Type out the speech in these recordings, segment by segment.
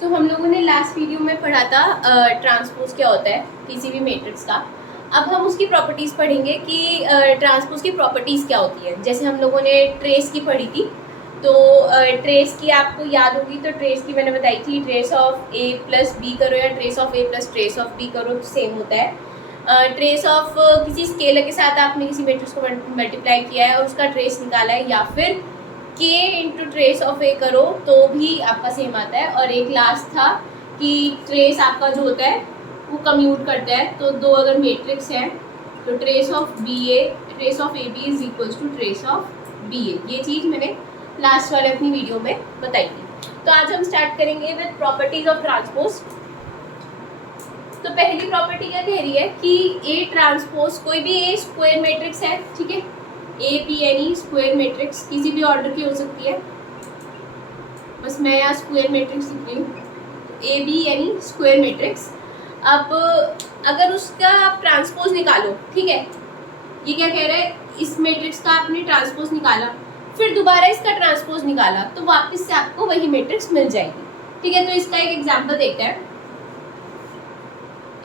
तो हम लोगों ने लास्ट वीडियो में पढ़ा था ट्रांसपोज क्या होता है किसी भी मैट्रिक्स का। अब हम उसकी प्रॉपर्टीज़ पढ़ेंगे कि ट्रांसपोज की प्रॉपर्टीज़ क्या होती है। जैसे हम लोगों ने ट्रेस की पढ़ी थी, तो ट्रेस की आपको याद होगी, तो ट्रेस की मैंने बताई थी, trace of a plus b करो या trace of a plus trace of b करो तो सेम होता है। ट्रेस ऑफ किसी स्केलर के साथ आपने किसी मैट्रिक्स को मल्टीप्लाई किया है और उसका ट्रेस निकाला है, या फिर k इंटू ट्रेस ऑफ ए करो तो भी आपका सेम आता है। और एक लास्ट था कि ट्रेस आपका जो होता है वो कम्यूट करता है। तो दो अगर मैट्रिक्स हैं तो trace of A B is equals to trace of B A. ये चीज़ मैंने लास्ट वाले अपनी वीडियो में बताई थी। तो आज हम स्टार्ट करेंगे विद प्रॉपर्टीज ऑफ ट्रांसपोज। तो पहली प्रॉपर्टी क्या कह रही है कि ए ट्रांसपोज कोई भी ए स्क्वायर मैट्रिक्स है, ठीक है, A P N E square matrix किसी भी ऑर्डर की हो सकती है, बस मैं यहाँ स्क्वायर मैट्रिक्स लिख रही हूँ, A be N E square matrix. अब अगर उसका आप ट्रांसपोज निकालो, ठीक है, ये क्या कह रहा है, इस मैट्रिक्स का आपने ट्रांसपोज निकाला, फिर दोबारा इसका ट्रांसपोज निकाला, तो वापस से आपको वही मैट्रिक्स मिल जाएगी, ठीक है। तो इसका एक एग्जांपल देखते हैं।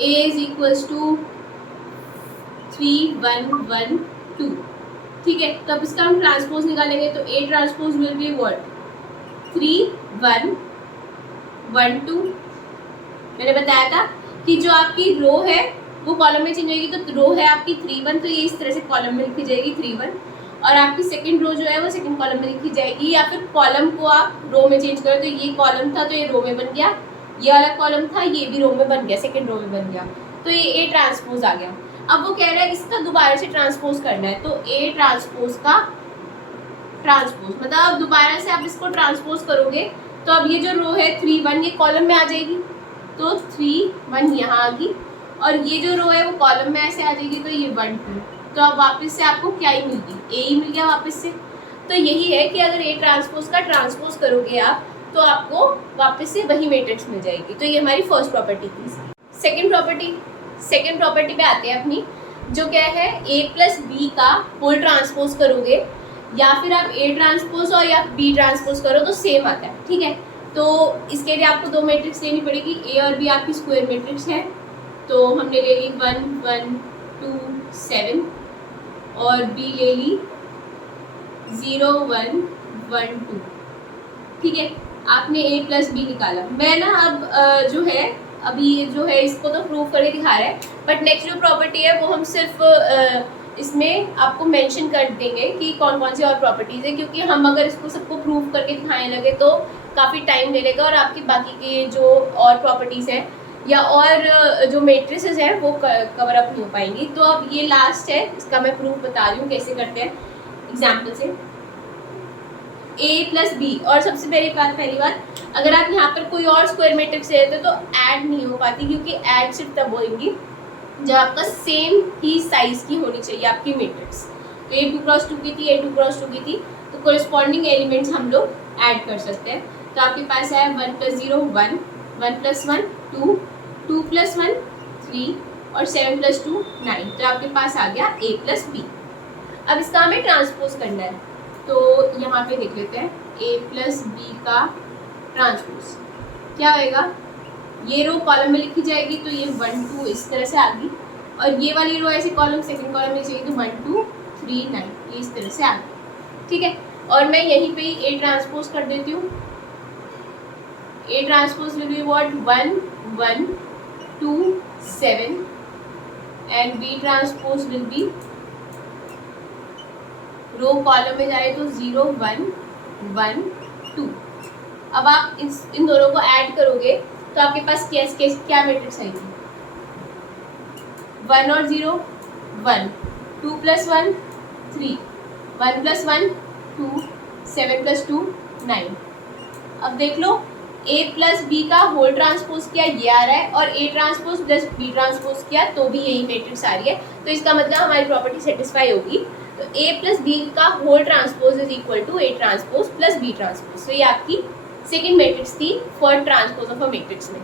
ए इज इक्वल्स टू 3 1 1 2, ठीक है। तो अब इसका हम ट्रांसपोज निकालेंगे तो ए ट्रांसपोज विल बी व्हाट 3 1 1 2। मैंने बताया था कि जो आपकी रो है वो कॉलम में चेंज होगी, तो रो है आपकी 3 1, तो ये इस तरह से कॉलम में लिखी जाएगी 3 1, और आपकी सेकंड रो जो है वो सेकंड कॉलम में लिखी जाएगी। या फिर कॉलम को आप रो में चेंज करो, तो ये कॉलम था तो ये रो में बन गया, ये वाला कॉलम था ये भी रो में बन गया, सेकेंड रो में बन गया, तो ये ए ट्रांसपोज आ गया। अब वो कह रहा है इसका दोबारा से ट्रांसपोज करना है, तो ए ट्रांसपोज का ट्रांसपोज मतलब अब दोबारा से आप इसको ट्रांसपोज करोगे तो अब ये जो रो है 3 1 ये कॉलम में आ जाएगी, तो 3 1 यहाँ आ गई, और ये जो रो है वो कॉलम में ऐसे आ जाएगी, तो ये 1 2, तो अब वापस से आपको क्या ही मिल गई, ए ही मिल गया वापस से। तो यही है कि अगर ए ट्रांसपोज का ट्रांसपोज करोगे आप तो आपको वापस से वही मैट्रिक्स मिल जाएगी। तो ये हमारी फर्स्ट प्रॉपर्टी थी। सेकेंड प्रॉपर्टी पे आते हैं अपनी, जो क्या है, ए प्लस बी का होल ट्रांसपोज करोगे या फिर आप ए ट्रांसपोज और या बी ट्रांसपोज करो तो सेम आता है, ठीक है। तो इसके लिए आपको दो मैट्रिक्स लेनी पड़ेगी, ए और बी आपकी स्क्वायर मैट्रिक्स है, तो हमने ले ली 1 1 2 7 और बी ले ली 0 1 1 2, ठीक है। आपने ए प्लस बी निकाला। मैं ना अब जो है अभी जो है इसको तो प्रूव करके दिखा रहा है, बट नेक्स्ट जो प्रॉपर्टी है वो हम सिर्फ इसमें आपको मेंशन कर देंगे कि कौन कौन सी और प्रॉपर्टीज़ है, क्योंकि हम अगर इसको सबको प्रूव करके दिखाने लगे तो काफ़ी टाइम ले लेगा और आपकी बाकी के जो और प्रॉपर्टीज़ हैं या और जो मैट्रिसेस हैं वो कवर अप नहीं हो पाएंगी। तो अब ये लास्ट है, इसका मैं प्रूफ बता रही हूँ कैसे करते हैं एग्जाम्पल से। ए प्लस बी, और सबसे पहली बात अगर आप यहाँ पर कोई और स्क्वायर मैट्रिक्स लेते तो ऐड नहीं हो पाती, क्योंकि ऐड सिर्फ तब होएंगी जब आपका सेम ही साइज की होनी चाहिए आपकी मैट्रिक्स। तो ए 2 क्रॉस 2 की थी, ए 2 क्रॉस 2 की थी, तो कोरिस्पॉन्डिंग एलिमेंट्स हम लोग ऐड कर सकते हैं। तो आपके पास है 1 + 0 1, 1 + 1 2, 2 + 1 3 और 7 + 2 9। तो आपके पास आ गया ए प्लस बी। अब इसका हमें ट्रांसपोज करना है, तो यहाँ पे देख लेते हैं ए प्लस बी का ट्रांसपोज क्या होएगा। ये रो कॉलम में लिखी जाएगी, तो ये 1 2 इस तरह से आ गई, और ये वाली रो ऐसे कॉलम सेकंड कॉलम में चाहिए, तो 1 2 3 9 ये इस तरह से आ गई, ठीक है। और मैं यहीं पे ही ए ट्रांसपोज कर देती हूँ। A transpose will be what 1 1 2 7 and b transpose will be, row column में जाए तो 0 1 1 2। अब आप इन दोनों को ऐड करोगे तो आपके पास क्या मैट्रिक्स आएगी, 1 और 0 1, 2 + 1 3, 1 + 1 2, 7 + 2 9। अब देख लो ए प्लस बी का होल ट्रांसपोज किया ये आ रहा है, और a transpose plus b transpose किया तो भी यही मैट्रिक्स आ रही है। तो इसका मतलब हमारी प्रॉपर्टी सेटिस्फाई होगी। तो ए प्लस बी का whole transpose is equal to a transpose plus b transpose. तो ये आपकी सेकेंड मैट्रिक्स थी for transpose of a matrix में।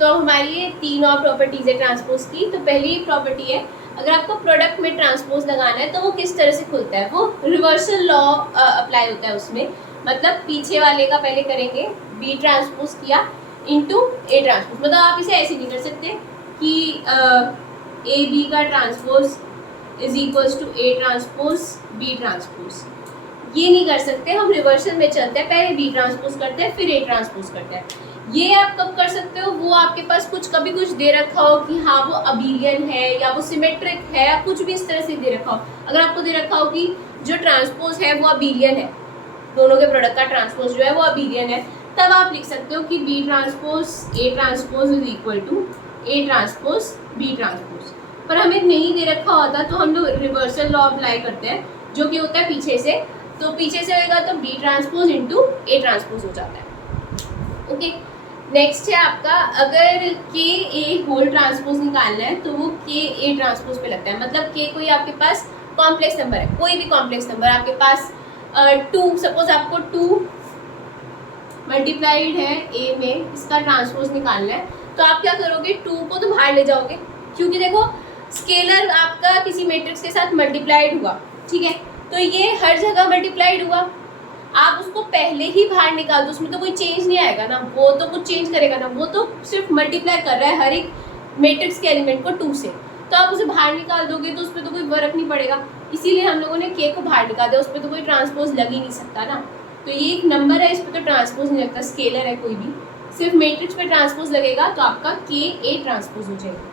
तो हमारी ये तीन और प्रॉपर्टीज है ट्रांसपोज की। तो पहली प्रॉपर्टी है, अगर आपको प्रोडक्ट में ट्रांसपोज लगाना है तो वो किस तरह से खुलता है, वो रिवर्सल लॉ अप्लाई होता है उसमें। मतलब पीछे वाले का पहले करेंगे बी ट्रांसपोज किया इंटू ए ट्रांसपोज। मतलब आप इसे ऐसे नहीं कर सकते कि ए बी का transpose is equals to a transpose b transpose, ये नहीं कर सकते। हम रिवर्सल में चलते हैं, पहले बी ट्रांसपोज करते हैं फिर ए ट्रांसपोज करते हैं। ये आप कब कर सकते हो, वो आपके पास कभी कुछ दे रखा हो कि हाँ वो अबिलियन है या वो सिमेट्रिक है या कुछ भी इस तरह से दे रखा हो। अगर आपको दे रखा हो कि जो ट्रांसपोज है वो अबिलियन है, दोनों के प्रोडक्ट का ट्रांसपोज जो है वो अबिलियन है, तब आप लिख सकते हो कि b transpose a transpose is equal to a transpose b transpose. पर हमें नहीं दे रखा होता तो हम लोग रिवर्सल लॉ अप्लाई करते हैं, जो कि होता है पीछे से। तो पीछे से होएगा तो b transpose into a transpose हो जाता है। ओके, नेक्स्ट है आपका, अगर के ए होल ट्रांसपोज निकालना है तो वो के ए ट्रांसपोज पे लगता है। मतलब के कोई आपके पास कॉम्प्लेक्स नंबर है, कोई भी कॉम्प्लेक्स नंबर आपके पास 2, सपोज आपको 2 मल्टीप्लाइड है ए में, इसका ट्रांसपोज निकालना है, तो आप क्या करोगे, 2 को तो बाहर ले जाओगे, क्योंकि देखो स्केलर आपका किसी मैट्रिक्स के साथ मल्टीप्लाइड हुआ, ठीक है, तो ये हर जगह मल्टीप्लाइड हुआ, आप उसको पहले ही बाहर निकाल दो, उसमें तो कोई चेंज नहीं आएगा ना, वो तो कुछ चेंज करेगा ना, वो तो सिर्फ मल्टीप्लाई कर रहा है हर एक मैट्रिक्स के एलिमेंट को 2 से, तो आप उसे बाहर निकाल दोगे तो उस पर तो कोई फर्क नहीं पड़ेगा। इसीलिए हम लोगों ने के को बाहर निकाल दिया, उस पर तो कोई ट्रांसपोज लग ही नहीं सकता ना। तो ये एक नंबर है, इस पर तो ट्रांसपोज नहीं लगता, स्केलर है कोई भी, सिर्फ मैट्रिक्स पे ट्रांसपोज लगेगा, तो आपका के ए ट्रांसपोज हो जाएगा।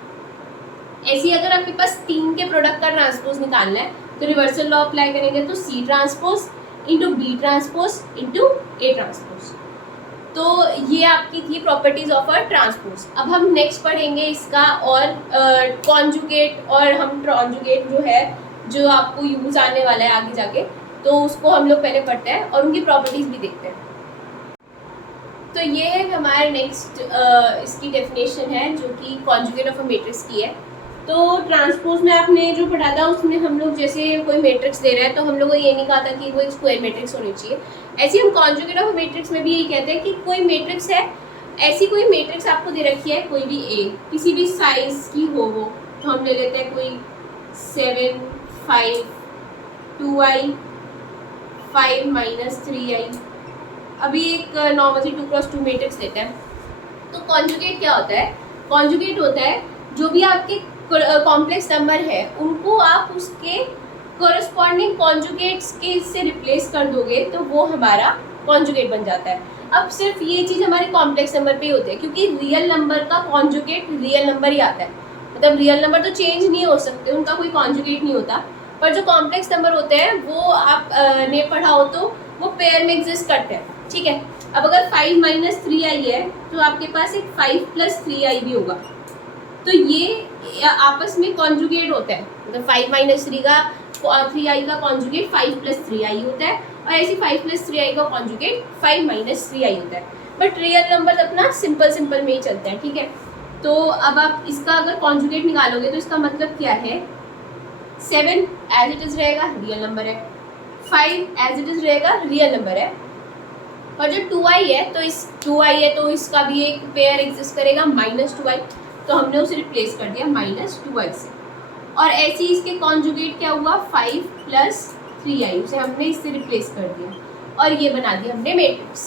ऐसे ही अगर आपके पास 3 के प्रोडक्ट का ट्रांसपोज निकालना है तो रिवर्सल लॉ अप्लाई करेंगे, तो c transpose into b transpose into a transpose. तो ये आपकी थी प्रॉपर्टीज ऑफ अ ट्रांसपोज। अब हम नेक्स्ट पढ़ेंगे इसका और कॉन्जुगेट, और हम कॉन्जुगेट जो है जो आपको यूज आने वाला है आगे जाके, तो उसको हम लोग पहले पढ़ते हैं और उनकी प्रॉपर्टीज भी देखते हैं। तो ये है हमारे नेक्स्ट इसकी डेफिनेशन है जो कि कॉन्जुगेट ऑफ अ मैट्रिक्स की है। तो ट्रांसपोज में आपने जो पढ़ा था उसमें हम लोग जैसे कोई मैट्रिक्स दे रहे हैं तो हम लोगों ने ये नहीं कहा था कि वो एक स्क्वायर मैट्रिक्स होनी चाहिए। ऐसे हम कॉन्जुगेट ऑफ मैट्रिक्स में भी यही कहते हैं कि कोई मैट्रिक्स है, ऐसी कोई मैट्रिक्स आपको दे रखी है, कोई भी ए किसी भी साइज की हो वो, तो हम ले लेते हैं कोई 7 5 2i 5 - 3i। अभी एक नॉर्मल 2x2 मैट्रिक्स लेते हैं। तो कॉन्जुगेट क्या होता है, कॉन्जुगेट होता है जो भी आपके कॉम्प्लेक्स नंबर है उनको आप उसके कोरस्पॉन्डिंग कॉन्जुगेट्स के से रिप्लेस कर दोगे तो वो हमारा कॉन्जुगेट बन जाता है। अब सिर्फ ये चीज़ हमारे कॉम्प्लेक्स नंबर पे ही होती है, क्योंकि रियल नंबर का कॉन्जुगेट रियल नंबर ही आता है। मतलब रियल नंबर तो चेंज नहीं हो सकते, उनका कोई कॉन्जुगेट नहीं होता, पर जो कॉम्प्लेक्स नंबर होते हैं वो आप ने पढ़ा हो तो वो पेयर में एग्जिस्ट करते हैं, ठीक है। अब अगर 5 - 3i है तो आपके पास एक 5 + 3i भी होगा, तो ये आपस में कॉन्जुगेट होता है। मतलब 5 - 3i का कॉन्जुगेट 5 + 3i होता है, और ऐसे 5 + 3i का कॉन्जुगेट 5 - 3i होता है। बट रियल नंबर अपना सिंपल में ही चलते हैं, ठीक है। तो अब आप इसका अगर कॉन्जुगेट निकालोगे तो इसका मतलब क्या है, 7 एज इट इज़ रहेगा, रियल नंबर है, 5 एज इट इज़ रहेगा, रियल नंबर है, और जो 2i है तो इस 2i है तो इसका भी एक पेयर एग्जिस्ट करेगा -2i, तो हमने उसे रिप्लेस कर दिया -2i से। और ऐसे ही इसके कॉन्जुगेट क्या हुआ, 5 + 3i, उसे हमने इससे रिप्लेस कर दिया और ये बना दिया हमने मैट्रिक्स।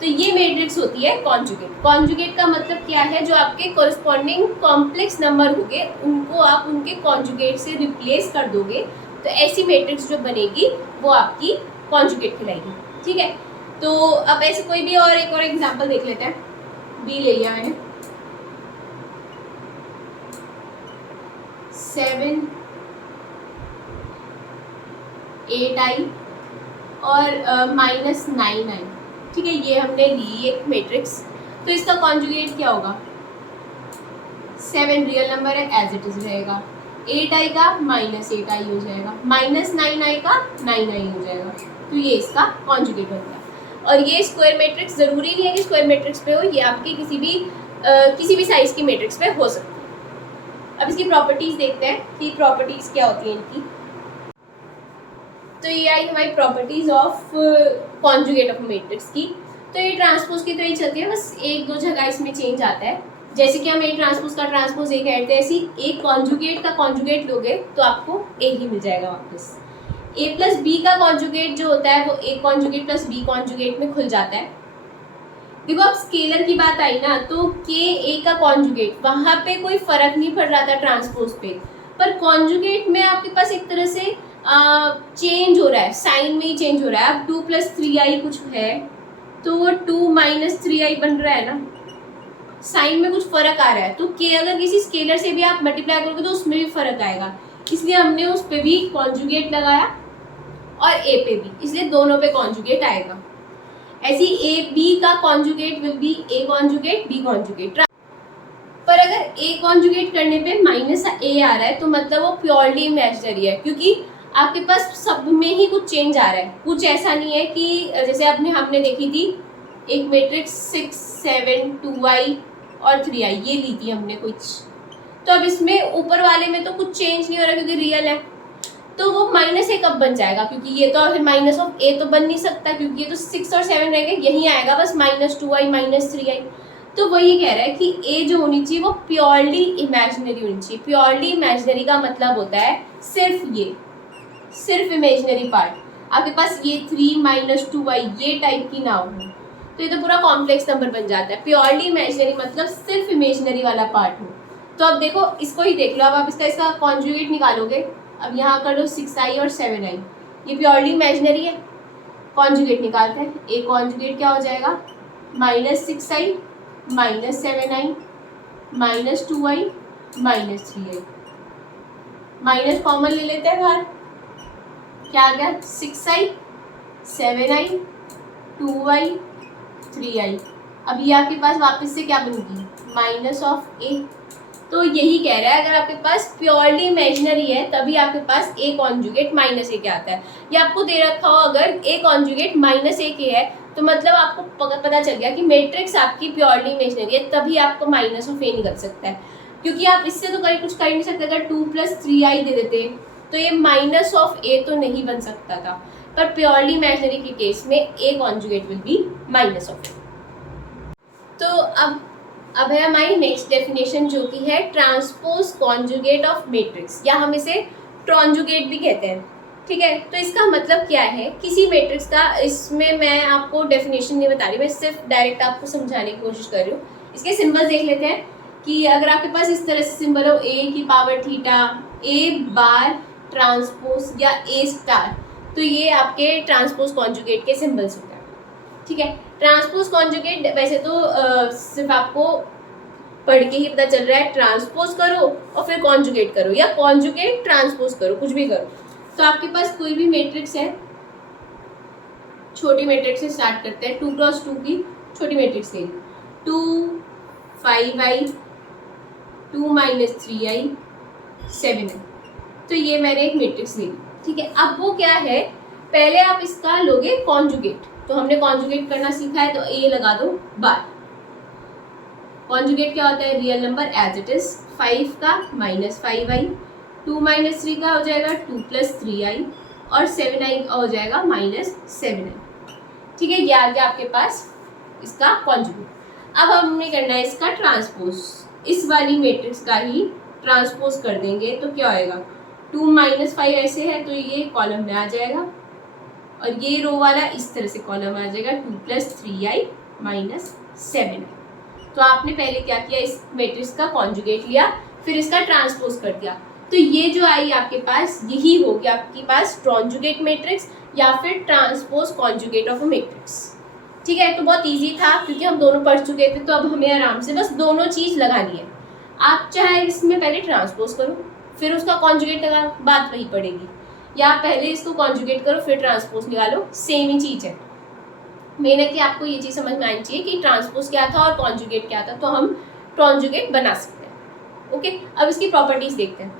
तो ये मैट्रिक्स होती है कॉन्जुगेट। कॉन्जुगेट का मतलब क्या है, जो आपके कोरस्पॉन्डिंग कॉम्प्लेक्स नंबर होंगे उनको आप उनके कॉन्जुगेट से रिप्लेस कर दोगे, तो ऐसी मैट्रिक्स जो बनेगी वो आपकी कॉन्जुगेट कहलाएगी, ठीक है। तो अब ऐसे कोई भी और एक और एग्जांपल देख लेते हैं। बी ले लिया मैंने, 7 8i और -9i, ठीक है, ये हमने ली एक मैट्रिक्स। तो इसका कॉन्जुगेट क्या होगा, 7 रियल नंबर है एज इट इज रहेगा, 8i का -8i हो जाएगा, -9i का 9i हो जाएगा, तो ये इसका कॉन्जुगेट बन गया। और ये स्क्वायर मैट्रिक्स ज़रूरी नहीं है कि स्क्वायर मैट्रिक्स पे हो, ये आपकी किसी भी साइज की मैट्रिक्स पे हो सकती है। अब इसकी प्रॉपर्टीज़ देखते हैं कि प्रॉपर्टीज़ क्या होती हैं इनकी। तो ये आई हमारी properties of conjugate of matrix की। तो ये ट्रांसपोज की तरह ही चलती है, बस 1-2 जगह इसमें चेंज आता है। जैसे कि हम ए ट्रांसपोज का ट्रांसपोज ए कहते हैं, ऐसी एक कॉन्जुगेट का कॉन्जुगेट लोगे तो आपको ए ही मिल जाएगा वापस। ए प्लस बी का कॉन्जुगेट जो होता है वो a conjugate plus b conjugate में खुल जाता है। देखो अब स्केलर की बात आई ना, तो के ए का कॉन्जुगेट, वहां पे कोई फर्क नहीं पड़ रहा था ट्रांसपोज पे, पर कॉन्जुगेट में आपके पास एक तरह से चेंज हो रहा है, साइन में ही चेंज हो रहा है। अब 2 + 3i कुछ है तो वो 2 - 3i बन रहा है ना, साइन में कुछ फर्क आ रहा है। तो के अगर किसी स्केलर से भी आप मल्टीप्लाई करोगे तो उसमें भी फर्क आएगा, इसलिए हमने उस पे भी कॉन्जुगेट लगाया और ए पे भी, इसलिए दोनों पे कॉन्जुगेट आएगा। ऐसी ए बी का conjugate will be a conjugate b conjugate. पर अगर ए कॉन्जुगेट करने पे -a आ रहा है तो मतलब वो प्योरली इमेजिनरी है, क्योंकि आपके पास सब में ही कुछ चेंज आ रहा है। कुछ ऐसा नहीं है कि जैसे हमने देखी थी एक मैट्रिक्स 6 7 2i और 3i ये ली थी हमने कुछ, तो अब इसमें ऊपर वाले में तो कुछ चेंज नहीं हो रहा क्योंकि रियल है, तो वो -a कब बन जाएगा, क्योंकि ये तो फिर -a तो बन नहीं सकता, क्योंकि ये तो 6 और 7 रहेंगे, यही आएगा बस -2i -3i। तो वही कह रहा है कि a जो होनी चाहिए वो प्योरली इमेजिनरी होनी चाहिए। प्योरली इमेजिनरी का मतलब होता है सिर्फ इमेजिनरी पार्ट, आपके पास ये 3 - 2i ये टाइप की ना हो, तो ये तो पूरा कॉम्प्लेक्स नंबर बन जाता है। प्योरली इमेजिनरी मतलब सिर्फ इमेजिनरी वाला पार्ट हो। तो अब देखो इसको ही देख लो, अब आप इसका कॉन्जुगेट निकालोगे, अब यहाँ कर लो 6i और 7i, ये प्योरली इमेजिनरी है, कॉन्जुगेट निकालते हैं। ए कॉन्जुगेट क्या हो जाएगा, -6i -7i -2i -3i, minus common ले लेते हैं बाहर, क्या आ गया 6i 7i 2i 3i। अब ये आपके पास वापस से क्या बनेगी, -a। तो यही कह रहा है अगर आपके पास प्योरली इमेजिनरी है तभी आपके पास ए कॉन्जुगेट -a के आता है। ये आपको दे रखा हो अगर ए कॉन्जुगेट -a के है तो मतलब आपको पता चल गया कि मैट्रिक्स आपकी प्योरली इमेजिनरी है, तभी आपको -a निकल सकता है, क्योंकि आप इससे तो कुछ कर नहीं सकते। अगर 2 + 3i दे देते तो ये -a तो नहीं बन सकता था, पर प्योरली इमेजिनरी के केस में ए कॉन्जुगेट विल बी -a। तो अब है हमारी नेक्स्ट डेफिनेशन जो कि है ट्रांसपोज कॉन्जुगेट ऑफ मैट्रिक्स, या हम इसे ट्रांजुगेट भी कहते हैं। ठीक है, तो इसका मतलब क्या है किसी मैट्रिक्स का, इसमें मैं आपको डेफिनेशन नहीं बता रही, मैं सिर्फ डायरेक्ट आपको समझाने की कोशिश कर रही हूँ। इसके सिंबल देख लेते हैं कि अगर आपके पास इस तरह से सिंबल हो a⁻θ a बार ट्रांसपोज या a⁻, तो ये आपके ट्रांसपोज कॉन्जुगेट के सिंबल्स होते हैं। ठीक है, ट्रांसपोज कॉन्जुगेट वैसे तो सिर्फ आपको पढ़ के ही पता चल रहा है, ट्रांसपोज करो और फिर कॉन्जुगेट करो, या कॉन्जुगेट ट्रांसपोज करो, कुछ भी करो। तो आपके पास कोई भी मैट्रिक्स है, छोटी मैट्रिक्स से स्टार्ट करते हैं, 2 × 2 की छोटी मैट्रिक्स ले ली, 2 5i 2 - 3i 7i, तो ये मैंने एक मैट्रिक्स ली। ठीक है, अब वो क्या है, पहले आप इसका लोगे कॉन्जुगेट, तो हमने कॉन्जुगेट करना सीखा है तो ए लगा दो बार। कॉन्जुगेट क्या होता है, real number as it is, 5 का -5i 2 - 3 का हो जाएगा 2 + 3i और 7i का हो जाएगा -7i। ठीक है, ये आ गया आपके पास इसका कॉन्जुगेट। अब हमने करना है इसका ट्रांसपोज, इस वाली मैट्रिक्स का ही ट्रांसपोज कर देंगे तो क्या होएगा, 2 - 5 ऐसे है तो ये कॉलम में आ जाएगा और ये रो वाला इस तरह से कॉलम आ जाएगा 2 + 3i -7i। तो आपने पहले क्या किया, इस मैट्रिक्स का कॉन्जुगेट लिया, फिर इसका ट्रांसपोज कर दिया, तो ये जो आई आपके पास यही होगी आपके पास कॉन्जुगेट मैट्रिक्स या फिर transpose conjugate of a matrix. ठीक है, तो बहुत इजी था क्योंकि हम दोनों पढ़ चुके थे, तो अब हमें आराम से बस दोनों चीज़ लगानी है। आप चाहे इसमें पहले ट्रांसपोज करो फिर उसका कॉन्जुगेट लगा, बात वही पड़ेगी, या आप पहले इसको कॉन्जुगेट करो फिर ट्रांसपोज निकालो, सेम ही चीज़ है। मेन है कि आपको ये चीज़ समझ में आनी चाहिए कि ट्रांसपोज क्या था और कॉन्जुगेट क्या था, तो हम कॉन्जुगेट बना सकते हैं। ओके, अब इसकी प्रॉपर्टीज देखते हैं।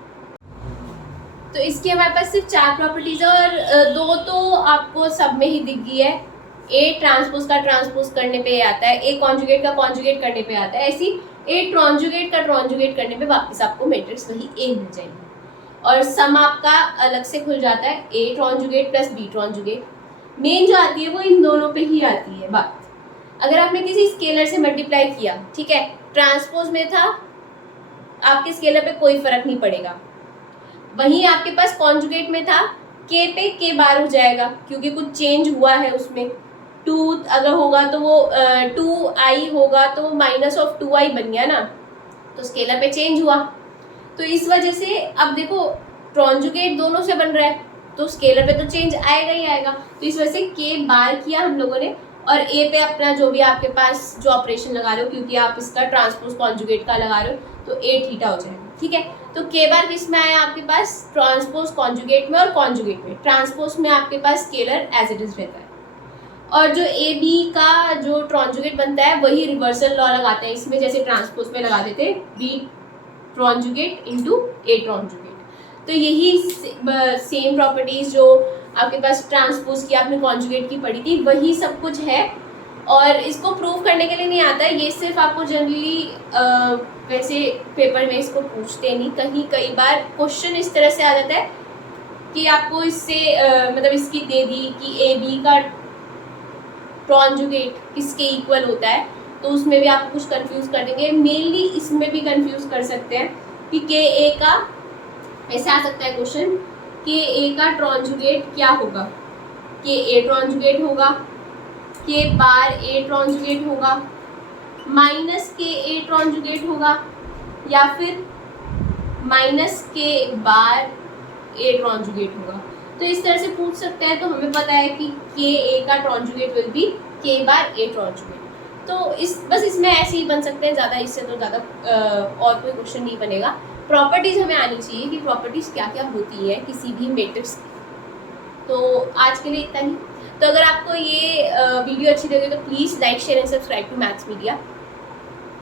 तो इसकी हमारे पास सिर्फ 4 प्रॉपर्टीज है और 2 तो आपको सब में ही दिख गई है। ए ट्रांसपोज का ट्रांसपोज करने पे आता है, ए कॉन्जुगेट का कॉन्जुगेट करने पे आता है, ऐसी ए ट्रांजुगेट का ट्रांजुगेट करने पे वापस आपको मैट्रिक्स वही ए मिल जाएगी। और सम आपका अलग से खुल जाता है, A tranjugate plus B tranjugate. Main जो आती है वो इन दोनों पे ही आती है बात। अगर आपने किसी स्केलर से मल्टीप्लाई किया, ठीक है, ट्रांसपोज में था, आपके स्केलर पे कोई फर्क नहीं पड़ेगा। वहीं आपके पास कॉन्जुगेट में था, के पे के बार हो जाएगा क्योंकि कुछ चेंज हुआ है उसमें। 2 अगर होगा तो वो 2i होगा तो वो -2i बन गया ना, तो स्केलर पे चेंज हुआ। तो इस वजह से अब देखो कॉन्जुगेट दोनों से बन रहा है तो स्केलर पे तो चेंज आएगा ही आएगा। तो इस वजह से के बार किया हम लोगों ने और ए पे अपना जो भी आपके पास जो ऑपरेशन लगा रहे हो, क्योंकि आप इसका ट्रांसपोज कॉन्जुगेट का लगा रहे हो तो ए थीटा हो जाएगा। ठीक है, तो के बार किस में आया आपके पास, ट्रांसपोज कॉन्जुगेट में और कॉन्जुगेट में। ट्रांसपोज में आपके पास स्केलर एज इट इज रहता है और जो ए बी का जो ट्रांजुगेट बनता है वही रिवर्सल लॉ लगाते हैं इसमें, जैसे ट्रांसपोज में लगा देते बी ट्रांजुगेट इंटू ए ट्रांजुगेट। तो यही सेम प्रॉपर्टीज जो आपके पास ट्रांसपोज की आपने कॉन्जुगेट की पढ़ी थी वही सब कुछ है। और इसको प्रूव करने के लिए नहीं आता है, ये सिर्फ आपको जनरली वैसे पेपर में इसको पूछते नहीं, कहीं कई बार क्वेश्चन इस तरह से आ जाता है कि आपको इससे मतलब इसकी दे दी कि ए बी का कॉन्जुगेट किसके इक्वल होता है, तो उसमें भी आपको कुछ कंफ्यूज कर देंगे। मेनली इसमें भी कंफ्यूज कर सकते हैं कि के ए का, ऐसे आ सकता है क्वेश्चन, के ए का ट्रांजुगेट क्या होगा, के ए ट्रांजुगेट होगा, के बार ए ट्रांजुगेट होगा, माइनस के ए ट्रांजुगेट होगा, या फिर माइनस के बार ए ट्रांजुगेट होगा। तो इस तरह से पूछ सकते हैं। तो हमें पता है कि के ए का ट्रांजुगेट विल बी के बार ए ट्रांजुगेट। तो बस इसमें ऐसे ही बन सकते हैं, ज़्यादा इससे तो ज़्यादा और कोई क्वेश्चन नहीं बनेगा। प्रॉपर्टीज़ हमें आनी चाहिए कि प्रॉपर्टीज़ क्या क्या होती है किसी भी मैट्रिक्स की। तो आज के लिए इतना ही। तो अगर आपको ये वीडियो अच्छी लगे तो please like share and subscribe to maths media.